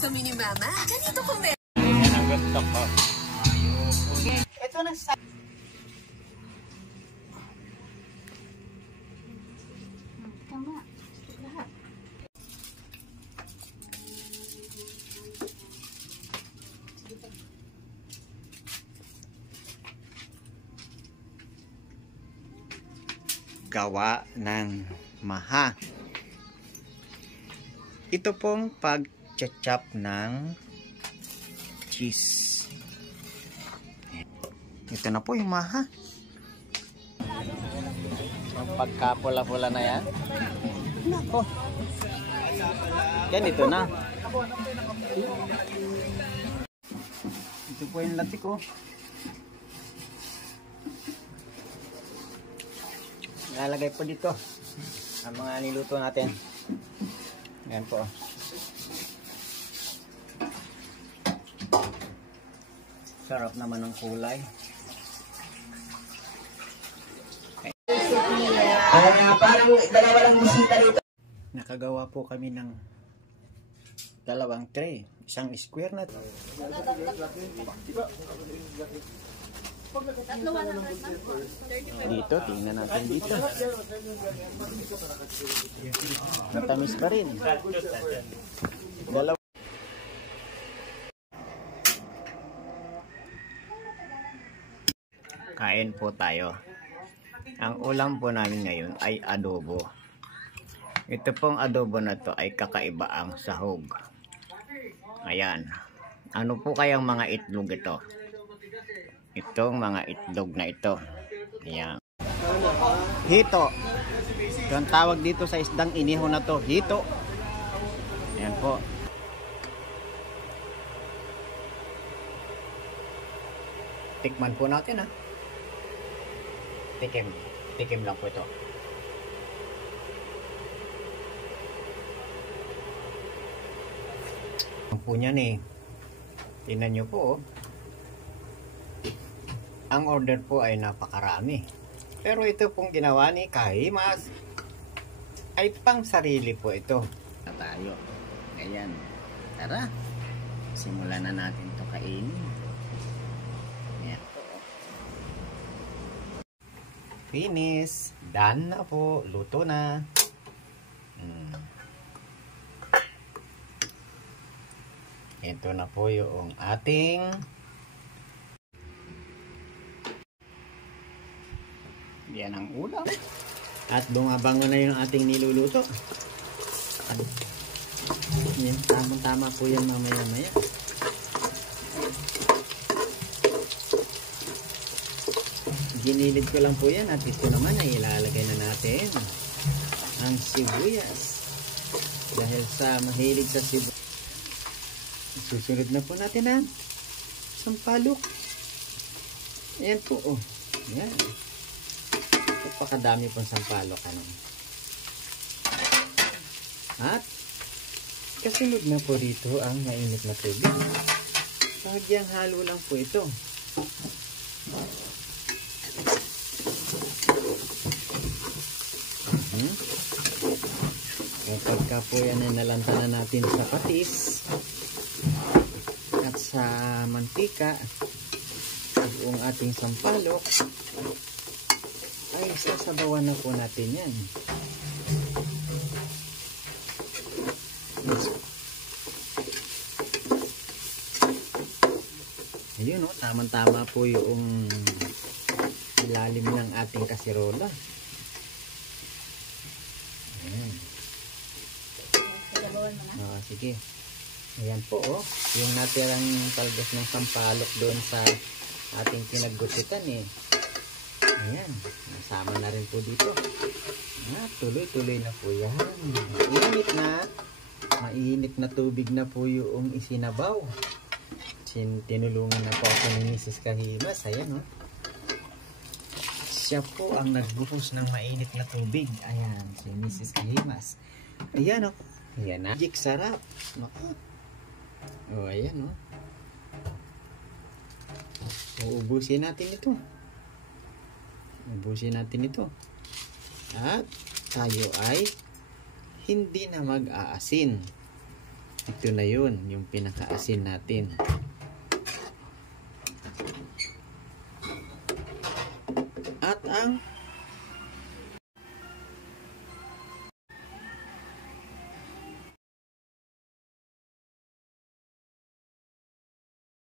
Kami ni Mama, ganito kung meron. Yan ang gusto ko. Ito na sa... Tama. Lahat. Gawa ng maha. Ito pong pag-chop ng cheese. Ito na po yung maha. Ang pagkapula-pula na yan. Nako. Yan, ito na. Ito po yung latik ko. Ilalagay po dito ang mga niluto natin. Yan po. Sarap naman ng kulay. Parang dalawa lang musita dito. Nakagawa po kami ng dalawang tray. Isang square na. Dito, tingnan natin dito. Matamis pa rin. Dalawa. Kain po tayo. Ang ulam po namin ngayon ay adobo. Ito pong adobo na to ay kakaiba ang sahog. Ayan. Ano po kayang mga itlog ito? Itong mga itlog na ito. Ayan. Hito. Ito ang tawag dito sa isdang iniho na to. Hito. Ayan po. Tikman po natin ha. Tikim. Tikim lang po ito. Ang po niyan eh. Tingnan nyo po oh. Ang order po ay napakarami. Pero ito pong ginawa ni Kahimas ay pang sarili po ito. Na tayo. Ayan. Tara. Simulan na natin ito kainin. Ayan po. Finish. Done na po. Luto na. Ito na po yung ating yan ang ulam. At bumabango na yung ating niluluto. Yan, tamang-tama po yan mamaya-maya. Ginilid ko lang po yan at ito naman ay ilalagay na natin ang sibuyas. Dahil sa mahilig sa sibuyas. Susunod na po natin ang sampalok. Ayan po oh. Ayan. Napakadami pong sampalok ano. At kasunod na po dito ang mainit na tubig. Sadyang halo lang po ito. Kapag po yan ay nalanta na natin sa patis at sa mantika at yung ating sampalok ay sasabawan na po natin yan. Ayun o, tamang-tama po yung ilalim ng ating kasirola. Ayan. Sige. Ayan po oh, yung natirang talbos ng sampalok doon sa ating pinaggusitan eh. Ayan, nasama na rin po dito. Tuloy-tuloy na po yan. Mainit na tubig na po yung isinabaw. Tinulungan na po ako ni Mrs. Kahimas. Ayan oh. Siya po ang nagbuhos ng mainit na tubig. Ayan, si Mrs. Kahimas. Ayan oh. Ayan na. Magic sarap. Oh, ayan oh. Uubusin natin ito. Ubusin natin ito. At tayo ay hindi na mag-aasin. Ito na yun, yung pinakaasin natin. At ang